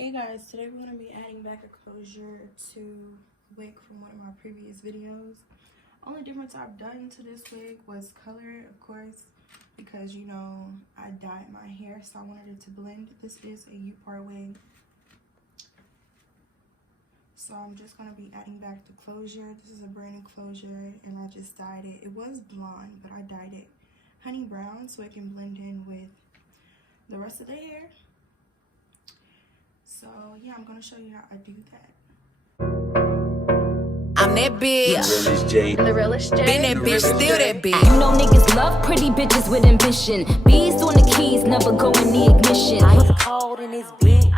Hey guys, today we're going to be adding back a closure to wig from one of my previous videos. Only difference I've done to this wig was color, of course, because you know I dyed my hair, so I wanted it to blend. This is a Upart wig, so I'm just going to be adding back the closure. This is a brand new closure and I just dyed it. It was blonde, but I dyed it honey brown so it can blend in with the rest of the hair. So yeah, I'm gonna show you how I do that. I'm that bitch. Realest Jaee. The realest Jaee. Been that bitch, still that bitch. You know niggas love pretty bitches with ambition. Bees on the keys, never go in the ignition. Ice cold in this bitch.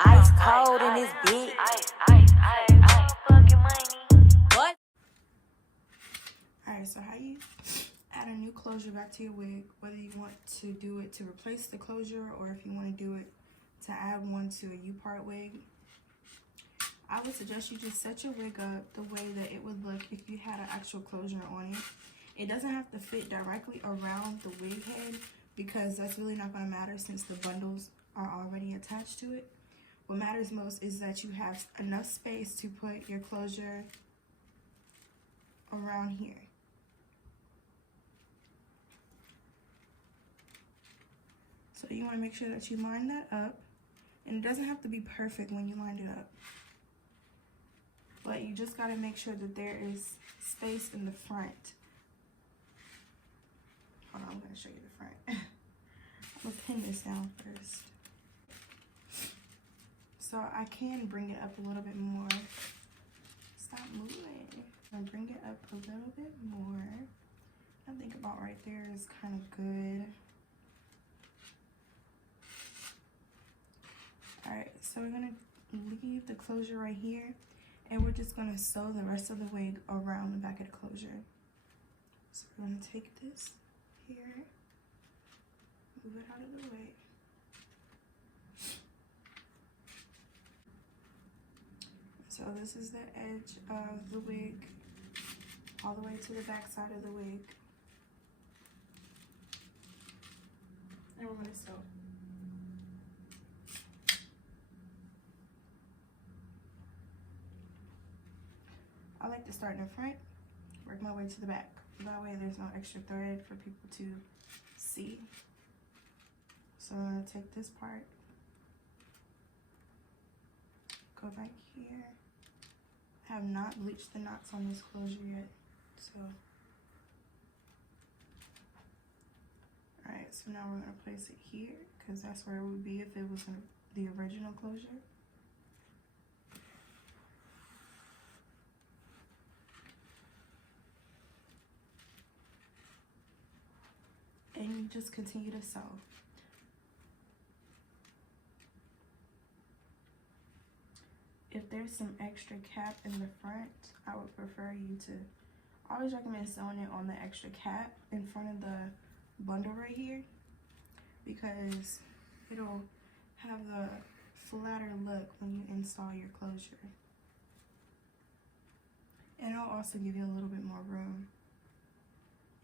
Ice cold in this bitch. What? Alright, so how you add a new closure back to your wig, whether you want to do it to replace the closure or if you want to do it to add one to a Upart wig. I would suggest you just set your wig up the way that it would look if you had an actual closure on it. It doesn't have to fit directly around the wig head because that's really not going to matter since the bundles are already attached to it. What matters most is that you have enough space to put your closure around here. So you want to make sure that you line that up. And it doesn't have to be perfect when you line it up. But you just got to make sure that there is space in the front. Hold on, I'm going to show you the front. I'm going to pin this down first. So I can bring it up a little bit more. Stop moving. I'm going to bring it up a little bit more. I think about right there is kind of good. Alright, so we're going to leave the closure right here, and we're just going to sew the rest of the wig around the back of the closure. So we're going to take this here, move it out of the way. So this is the edge of the wig, all the way to the back side of the wig. And we're going to sew. I like to start in the front, work my way to the back. That way there's no extra thread for people to see. So I'm going to take this part, go back here. I have not bleached the knots on this closure yet, so. Alright, so now we're going to place it here, because that's where it would be if it was the original closure. And you just continue to sew. If there's some extra cap in the front, I would prefer you to always recommend sewing it on the extra cap in front of the bundle right here, because it'll have a flatter look when you install your closure. And it'll also give you a little bit more room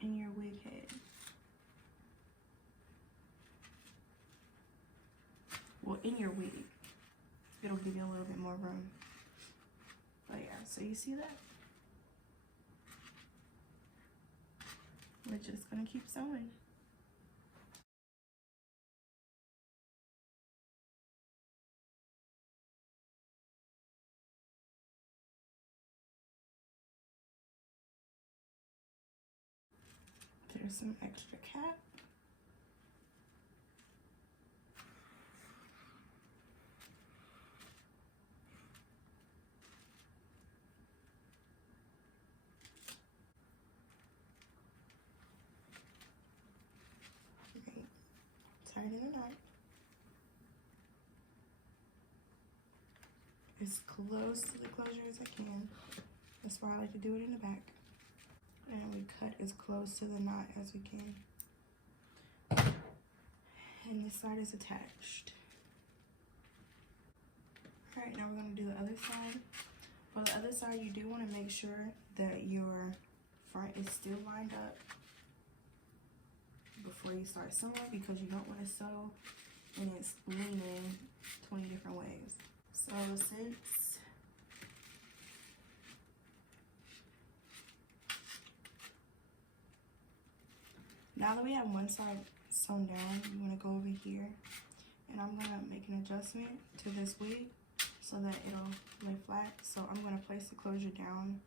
in your wig head. Well, in your wig, it'll give you a little bit more room. But yeah, so you see that? We're just gonna keep sewing. There's some extra cap. Tighten it up as close to the closure as I can. That's why I like to do it in the back. And we cut as close to the knot as we can. And this side is attached. Alright, now we're going to do the other side. For the other side, you do want to make sure that your front is still lined up before you start sewing, because you don't want to sew and it's leaning 20 different ways. So since now that we have one side sewn down, you want to go over here, and I'm going to make an adjustment to this wig so that it'll lay flat. So I'm going to place the closure down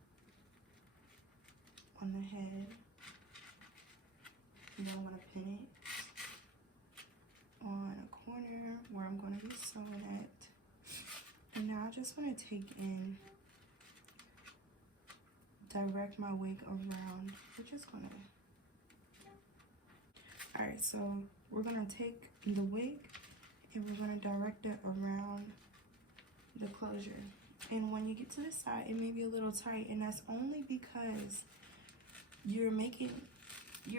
on the head, and then I'm going to pin it on a corner where I'm going to be sewing at. And now I just want to take in, direct my wig around. We're just going to, alright, so we're going to take the wig and we're going to direct it around the closure. And when you get to the side, it may be a little tight, and that's only because you're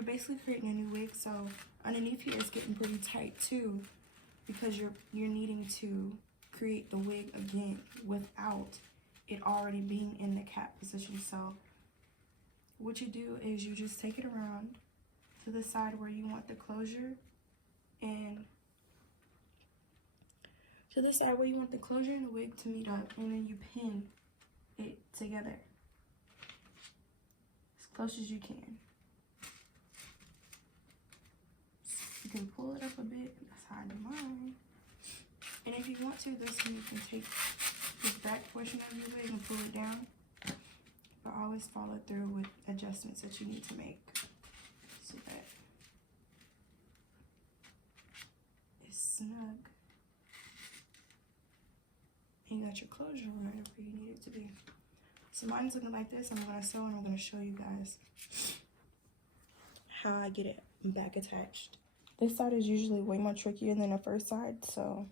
basically creating a new wig. So underneath here it's getting pretty tight too, because you're needing to create the wig again without it already being in the cap position. So what you do is you just take it around to the side where you want the closure, and to the side where you want the closure and the wig to meet up, and then you pin it together as close as you can. You can pull it up a bit. That's how I do mine. And if you want to, this one you can take this back portion of your wig and pull it down. But always follow through with adjustments that you need to make so that it's snug. And you got your closure right where you need it to be. So mine's looking like this. I'm going to sew, and I'm going to show you guys how I get it back attached. This side is usually way more trickier than the first side, so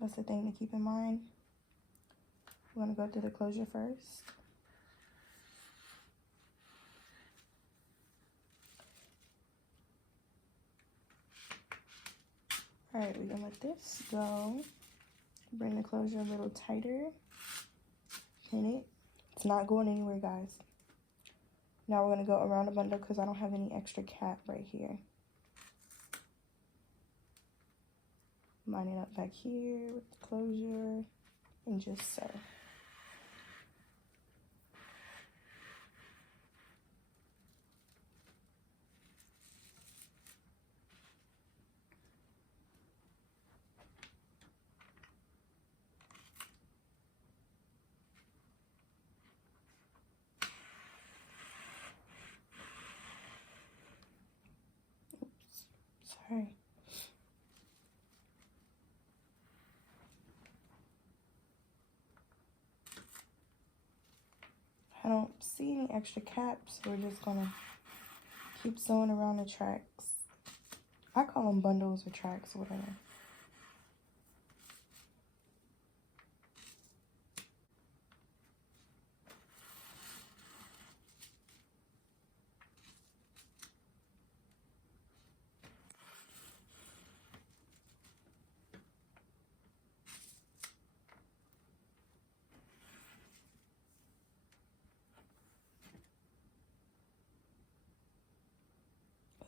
that's the thing to keep in mind. I'm going to go through the closure first. Alright, we're going to let this go. Bring the closure a little tighter. Pin it. It's not going anywhere, guys. Now we're going to go around the bundle because I don't have any extra cap right here. Line it up back here with the closure and just sew. Oops, sorry. I don't see any extra caps, so we're just gonna keep sewing around the tracks. I call them bundles or tracks or whatever.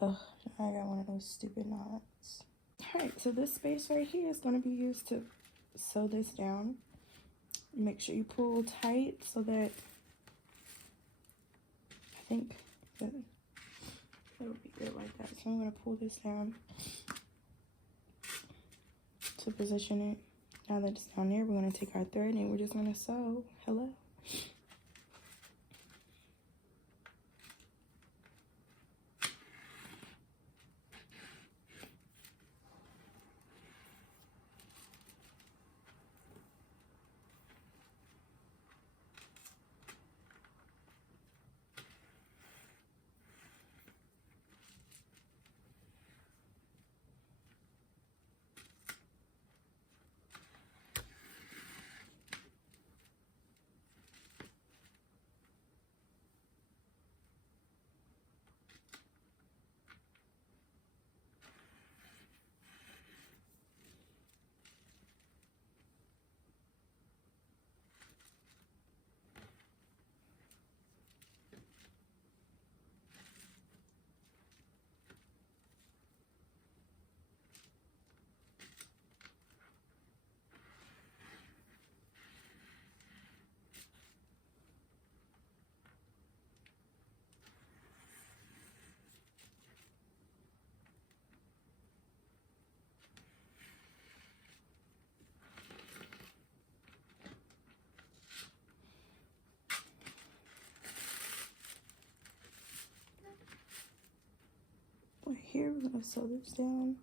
Ugh, I got one of those stupid knots. Alright, so this space right here is going to be used to sew this down. Make sure you pull tight so that I think that it'll be good like that. So I'm going to pull this down to position it. Now that it's down there, we're going to take our thread and we're just going to sew. Hello. here. We're gonna sew this down.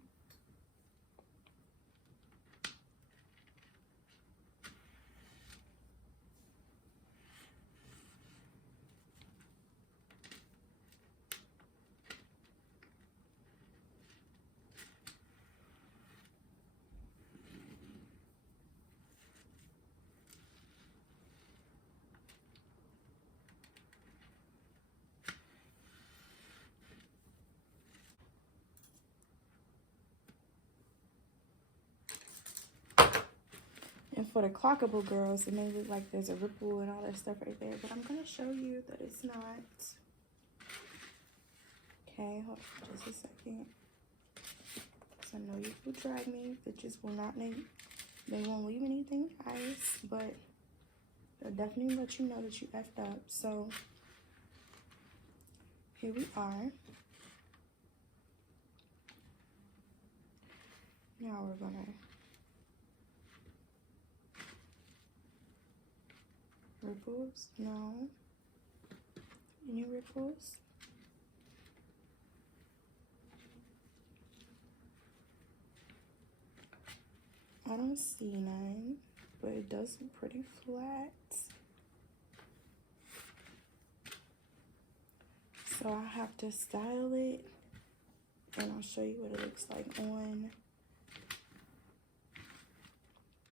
And for the clockable girls, it may look like there's a ripple and all that stuff right there, but I'm going to show you that it's not. Okay, hold on just a second. Because I know you will drag me. Bitches will not leave. They won't leave anything nice, but they'll definitely let you know that you effed up. So, here we are. Now we're going to ripples, no. Any ripples? I don't see none, but it does look pretty flat. So I have to style it, and I'll show you what it looks like on.